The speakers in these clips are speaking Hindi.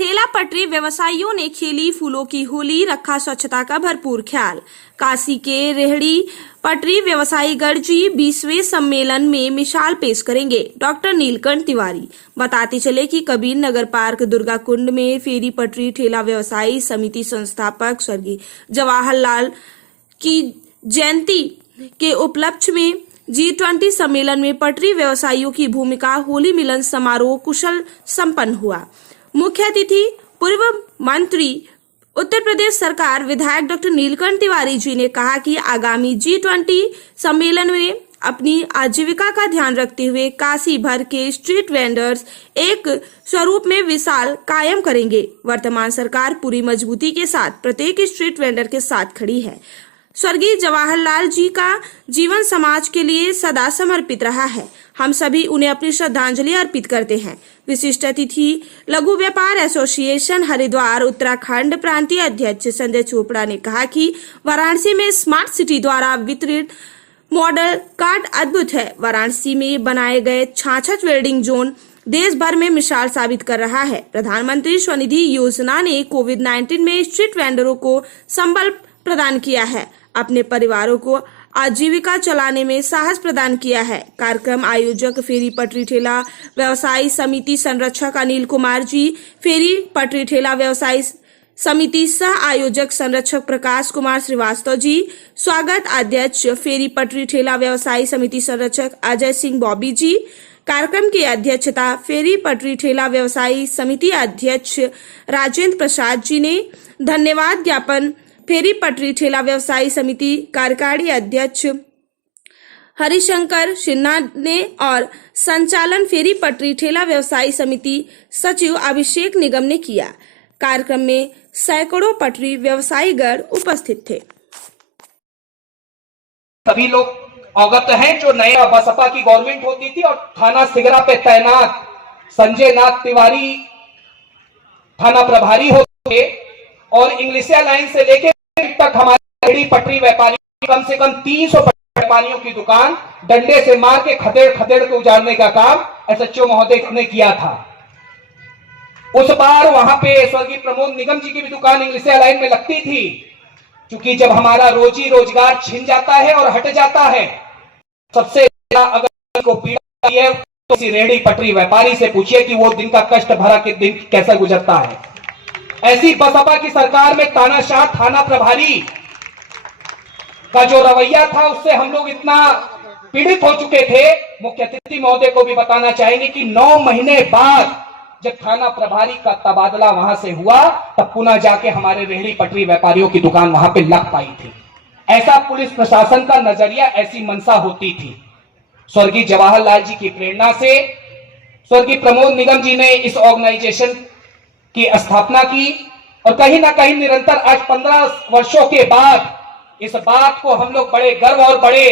ठेला पटरी व्यवसायियों ने खेली फूलों की होली, रखा स्वच्छता का भरपूर ख्याल। काशी के रेहड़ी पटरी व्यवसायीगण जी 20वें सम्मेलन में मिसाल पेश करेंगे। डॉक्टर नीलकंठ तिवारी बताते चले कि कबीर नगर पार्क दुर्गा कुंड में फेरी पटरी ठेला व्यवसायी समिति संस्थापक स्वर्गीय जवाहरलाल की जयंती के उपलक्ष्य में G20 सम्मेलन में पटरी व्यवसायियों की भूमिका होली मिलन समारोह कुशल संपन्न हुआ। मुख्य अतिथि पूर्व मंत्री उत्तर प्रदेश सरकार विधायक डॉक्टर नीलकंठ तिवारी जी ने कहा कि आगामी G20 सम्मेलन में अपनी आजीविका का ध्यान रखते हुए काशी भर के स्ट्रीट वेंडर्स एक स्वरूप में विशाल कायम करेंगे। वर्तमान सरकार पूरी मजबूती के साथ प्रत्येक स्ट्रीट वेंडर के साथ खड़ी है। स्वर्गीय जवाहरलाल जी का जीवन समाज के लिए सदा समर्पित रहा है। हम सभी उन्हें अपनी श्रद्धांजलि अर्पित करते हैं। विशिष्ट अतिथि लघु व्यापार एसोसिएशन हरिद्वार उत्तराखंड प्रांतीय अध्यक्ष संजय चोपड़ा ने कहा कि वाराणसी में स्मार्ट सिटी द्वारा वितरित मॉडल कार्ड अद्भुत है। वाराणसी में बनाए गए 66 वेल्डिंग जोन देश भर में मिसाल साबित कर रहा है। प्रधानमंत्री स्वनिधि योजना ने कोविड-19 में स्ट्रीट वेंडरों को संबल प्रदान किया है, अपने परिवारों को आजीविका चलाने में साहस प्रदान किया है। कार्यक्रम आयोजक फेरी पटरी ठेला व्यवसायी समिति संरक्षक अनिल कुमार जी, फेरी पटरी ठेला व्यवसायी समिति सह आयोजक संरक्षक प्रकाश कुमार श्रीवास्तव जी, स्वागत अध्यक्ष फेरी पटरी ठेला व्यवसायी समिति संरक्षक अजय सिंह बॉबी जी, कार्यक्रम की अध्यक्षता फेरी पटरी ठेला व्यवसायी समिति अध्यक्ष राजेंद्र प्रसाद जी ने। धन्यवाद ज्ञापन फेरी पटरी ठेला व्यवसायी समिति कार्यकारी अध्यक्ष हरिशंकर सिन्हा ने और संचालन फेरी पटरी ठेला व्यवसायी समिति सचिव अभिषेक निगम ने किया। कार्यक्रम में सैकड़ों पटरी व्यवसायीगण उपस्थित थे। सभी लोग अवगत हैं, जो नया बसपा की गवर्नमेंट होती थी और थाना सिगरा पे तैनात संजय नाथ तिवारी थाना प्रभारी होते और इंग्लिश लाइन से लेकर तक हमारे पटरी व्यापारी कम से कम 300 व्यापारियों की दुकान डंडे से मार के खदेड़ खदेड़ के उजाड़ने का काम एसएचओ महोदय ने किया था। उस बार वहां पे स्वर्गीय प्रमोद निगम जी की भी दुकान इंग्लिश लाइन में लगती थी। क्योंकि जब हमारा रोजी रोजगार छिन जाता है और हट जाता है, सबसे ज्यादा अगर को पीड़ा है तो किसी रेहड़ी पटरी व्यापारी से पूछिए कि वो दिन का कष्ट भरा के दिन कैसा गुजरता है। ऐसी बसपा की सरकार में तानाशाह थाना प्रभारी का जो रवैया था, उससे हम लोग इतना पीड़ित हो चुके थे। मुख्य अतिथि महोदय को भी बताना चाहेंगे कि 9 महीने बाद जब थाना प्रभारी का तबादला वहां से हुआ, तब पुनः जाके हमारे रेहड़ी पटरी व्यापारियों की दुकान वहां पे लग पाई थी। ऐसा पुलिस प्रशासन का नजरिया, ऐसी मंशा होती थी। स्वर्गीय जवाहरलाल जी की प्रेरणा से स्वर्गीय प्रमोद निगम जी ने इस ऑर्गेनाइजेशन की स्थापना की और कहीं ना कहीं निरंतर आज 15 वर्षों के बाद इस बात को हम लोग बड़े गर्व और बड़े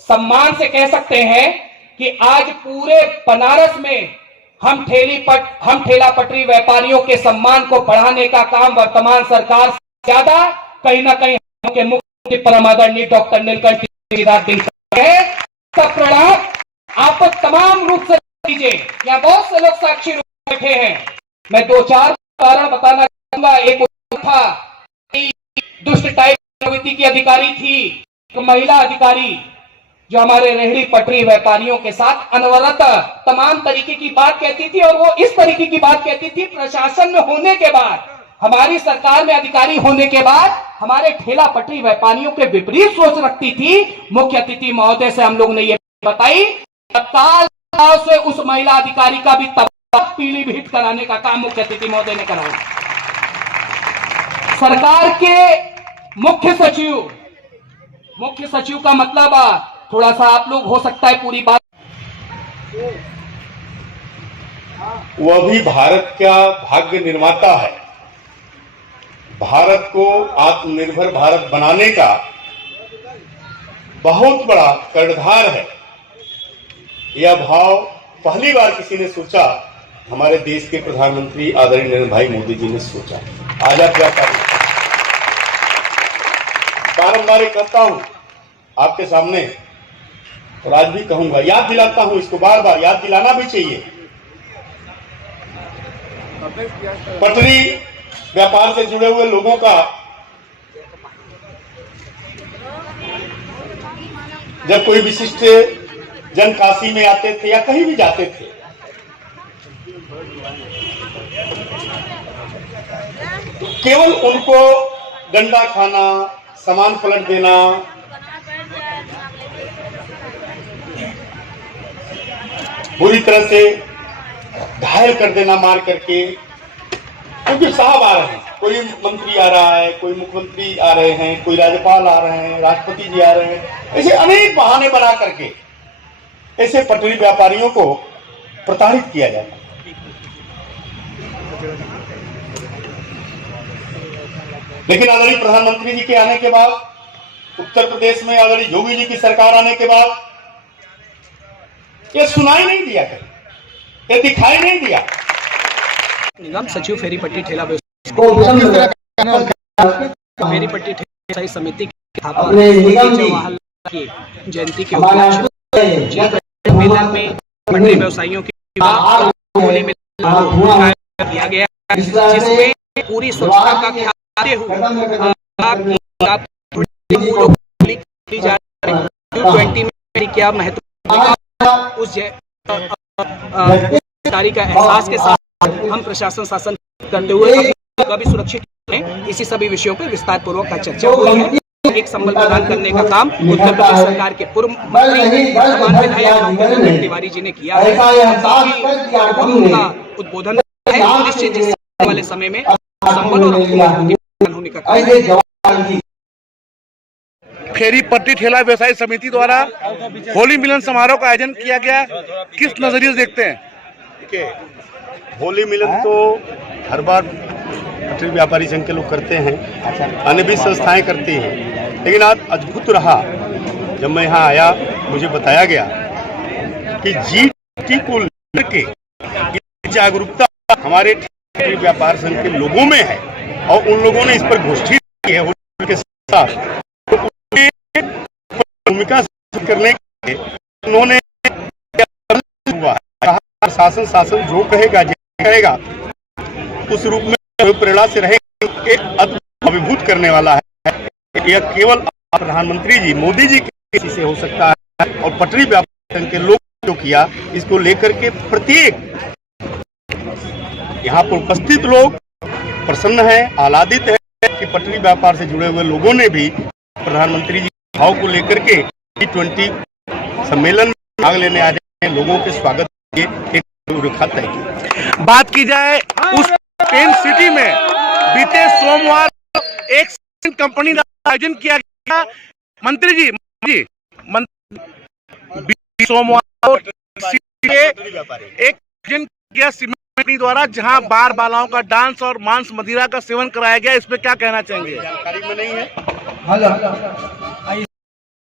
सम्मान से कह सकते हैं कि आज पूरे बनारस में हम ठेला पटरी व्यापारियों के सम्मान को बढ़ाने का काम वर्तमान सरकार से ज्यादा कहीं ना कहीं के मुख्य परमादरणीय डॉक्टर नीलकंठ तिवारी सब प्रणाम आप तमाम रूप से दीजिए। यहाँ बहुत से लोग साक्षी रूप बैठे हैं। मैं 2-4 कारण बताना चाहूंगा। एक था दुष्ट टाइप समिति की अधिकारी थी, एक महिला अधिकारी जो हमारे रेहड़ी पटरी व्यापारियों के साथ अनवरत तमाम तरीके की बात कहती थी। और वो इस तरीके की बात कहती थी, प्रशासन में होने के बाद, हमारी सरकार में अधिकारी होने के बाद हमारे ठेला पटरी व्यापारियों के विपरीत सोच रखती थी। मुख्य अतिथि महोदय से हम लोग ने ये बताई, तत्काल से उस महिला अधिकारी का भी पीलीभीत कराने का काम मुख्य अतिथि महोदय ने कराया। सरकार के मुख्य सचिव का मतलब थोड़ा सा आप लोग हो सकता है पूरी बात, वह भी भारत का भाग्य निर्माता है। भारत को आत्मनिर्भर भारत बनाने का बहुत बड़ा कर्णधार है। यह भाव पहली बार किसी ने सोचा, हमारे देश के प्रधानमंत्री आदरणीय नरेंद्र भाई मोदी जी ने सोचा। आजाद व्यापारी बारंबार कहता हूं आपके सामने और आज भी कहूंगा, याद दिलाता हूं, इसको बार बार याद दिलाना भी चाहिए। पटरी व्यापार से जुड़े हुए लोगों का जब कोई विशिष्ट जन काशी में आते थे या कहीं भी जाते थे, केवल उनको डंडा खाना, सामान पलट देना, बुरी तरह से घायल कर देना मार करके, क्योंकि साहब आ रहे हैं, कोई मंत्री आ रहा है, कोई मुख्यमंत्री आ रहे हैं, कोई राज्यपाल आ रहे हैं, राष्ट्रपति जी आ रहे हैं, ऐसे अनेक बहाने बना करके ऐसे पटरी व्यापारियों को प्रताड़ित किया जाता है। लेकिन आदरणीय प्रधानमंत्री जी के आने के बाद, उत्तर प्रदेश में आदरणीय योगी जी की सरकार आने के बाद, ये सुनाई नहीं दिया, ये दिखाई नहीं दिया। निगम सचिव फेरीपट्टी ठेला फेरीपट्टी ठेला समिति की स्थापना जवाहरलाल की जयंती के उपलक्ष्य सम्मेलन में पटरी व्यवसायियों की होली में किया गया, जिसमें पूरी स्वच्छता का ख्याल रखते हुए क्या महत्व उस जानकारी का एहसास के साथ हम प्रशासन शासन करते हुए का भी सुरक्षित हैं। इसी सभी विषयों पर विस्तार पूर्वक का चर्चा हुई है। एक संबल प्रदान करने का काम उत्तर प्रदेश सरकार के पूर्व मंत्री वर्तमान विधायक तिवारी जी ने किया है। उनका उद्बोधन है, निश्चित जिस वाले समय में संबल और होने का काम। फेरी पट्टी ठेला व्यवसायी समिति द्वारा होली मिलन समारोह का आयोजन किया गया, किस नजरिए से देखते हैं? देखिए, होली मिलन तो हर बार पटरी व्यापारी संघ के लोग करते हैं, अन्य भी संस्थाएं करती हैं, लेकिन आज अद्भुत रहा। जब मैं यहाँ आया, मुझे बताया गया कि जीएसटी को लेकर जागरूकता हमारे पटरी व्यापार संघ के लोगों में है और उन लोगों ने इस पर गोष्ठी की है होली के साथ। भूमिका करने के लिए उन्होंने हुआ शासन जो कहेगा उस रूप में प्रेरणा से रहेगा, एक अभिभूत करने वाला है। यह केवल प्रधानमंत्री जी मोदी जी के किसी से हो सकता है और पटरी व्यापार संघ के लोग जो किया, इसको लेकर के प्रत्येक यहाँ पर उपस्थित लोग प्रसन्न है, आह्लादित है कि पटरी व्यापार से जुड़े हुए लोगों ने भी प्रधानमंत्री जी भाव को लेकर के G20 सम्मेलन में भाग लेने आ रहे लोगों के स्वागत के एक रूपरेखा तय की। बात की जाए उस पेन सिटी में बीते सोमवार एक कंपनी का आयोजन किया गया। मंत्री जी सोमवार एक आयोजन किया सीमेंट कंपनी द्वारा, जहां बार बालाओं का डांस और मांस मदिरा का सेवन कराया गया, इस पे क्या कहना चाहेंगे? जानकारी में नहीं है।